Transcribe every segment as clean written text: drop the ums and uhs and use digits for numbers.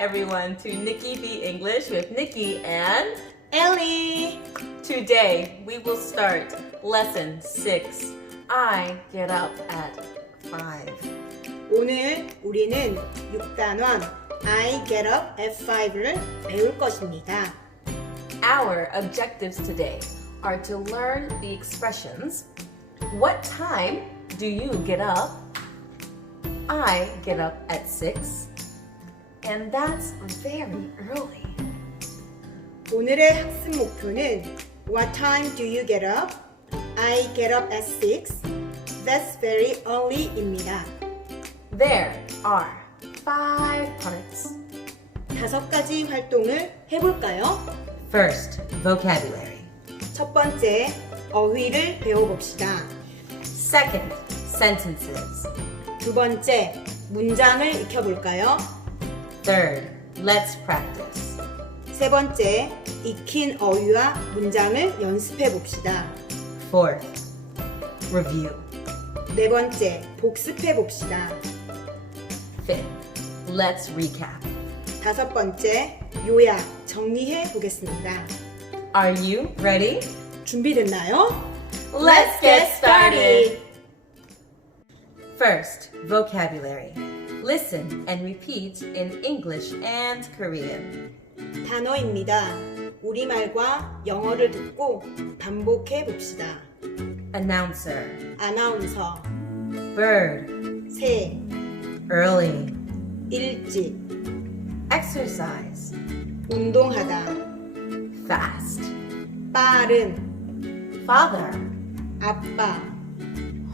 everyone to Nikki Be English with Nikki and Ellie. Today we will start lesson 6. I get up at 5. 오늘 우리는 6단원 I get up at 5를 배울 것입니다. Our objectives today are to learn the expressions What time do you get up? I get up at 6. And that's very early. 오늘의 학습 목표는 What time do you get up? I get up at 6. That's very early입니다. There are 5 parts. 5가지 활동을 해볼까요? First, vocabulary. 첫 번째, 어휘를 배워봅시다. Second, sentences. 두 번째, 문장을 익혀볼까요? Third, let's practice. 세 번째, 익힌 어휘와 문장을 연습해봅시다. Fourth, review. 네 번째, 복습해봅시다. Fifth, let's recap. 다섯 번째, 요약, 정리해보겠습니다. Are you ready? 준비됐나요? Let's get started! First, vocabulary. Listen and repeat in English and Korean. 단어입니다. 우리말과 영어를 듣고 반복해봅시다. Announcer. 아나운서, Bird. 새, Early. 일찍, Exercise. 운동하다, Fast. 빠른, Father. 아빠,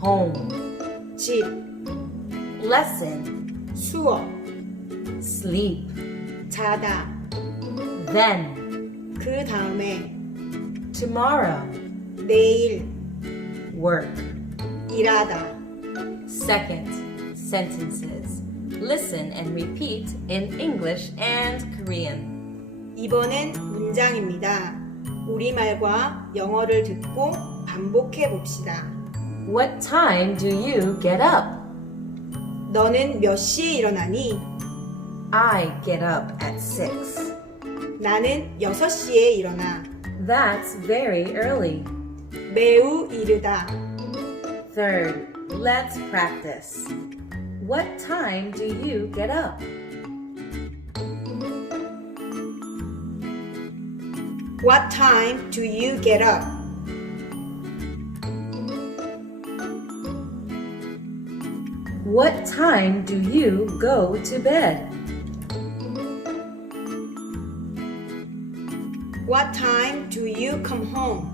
Home. 집, Lesson. 수업, Sleep. 자다, Then. 그 다음에, Tomorrow. 내일, Work. 일하다. Second, sentences. Listen and repeat in English and Korean. 이번엔 문장입니다. 우리말과 영어를 듣고 반복해봅시다. What time do you get up? 너는 몇 시에 일어나니? I get up at 6. 나는 6시에 일어나. That's very early. 매우 이르다. Third, let's practice. What time do you get up? What time do you get up? What time do you go to bed? What time do you come home?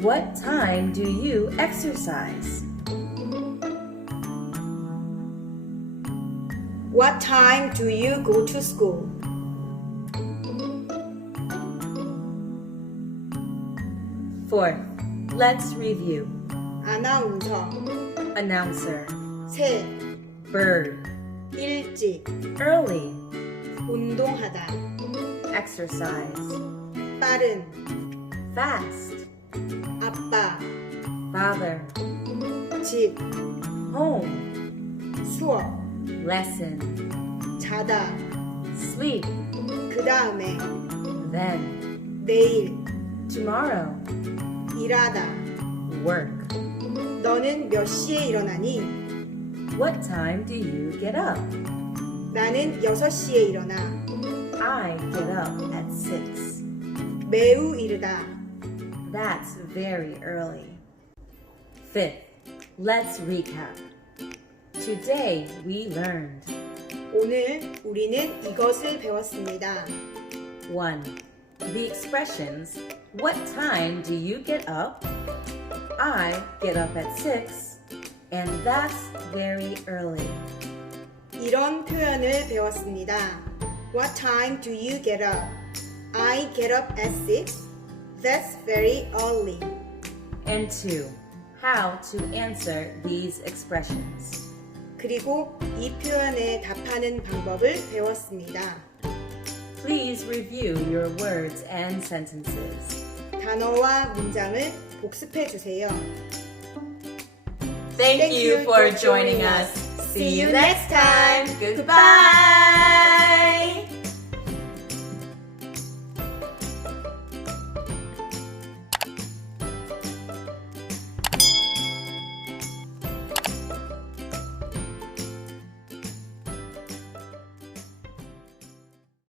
What time do you exercise? What time do you go to school? Fourth, let's review. 아나운서, Announcer. 새, Bird. 일찍, Early. 운동하다, Exercise. 빠른, Fast. 아빠, Father. 집, Home. 수업, Lesson. 자다, Sleep. 그 다음에, Then. 내일, Tomorrow. 일하다. Work. 너는 몇 시에 일어나니? What time do you get up? 나는 6시에 일어나. I get up at 6. 매우 이르다. That's very early. Fifth, let's recap. Today we learned 오늘 우리는 이것을 배웠습니다. 1. The expressions What time do you get up? I get up at 6. And that's very early. 이런 표현을 배웠습니다. What time do you get up? I get up at 6. That's very early. And 2. How to answer these expressions. 그리고 이 표현에 답하는 방법을 배웠습니다. Please review your words and sentences. 단어와 문장을 복습해 주세요. Thank you for joining us. See you next time. Goodbye.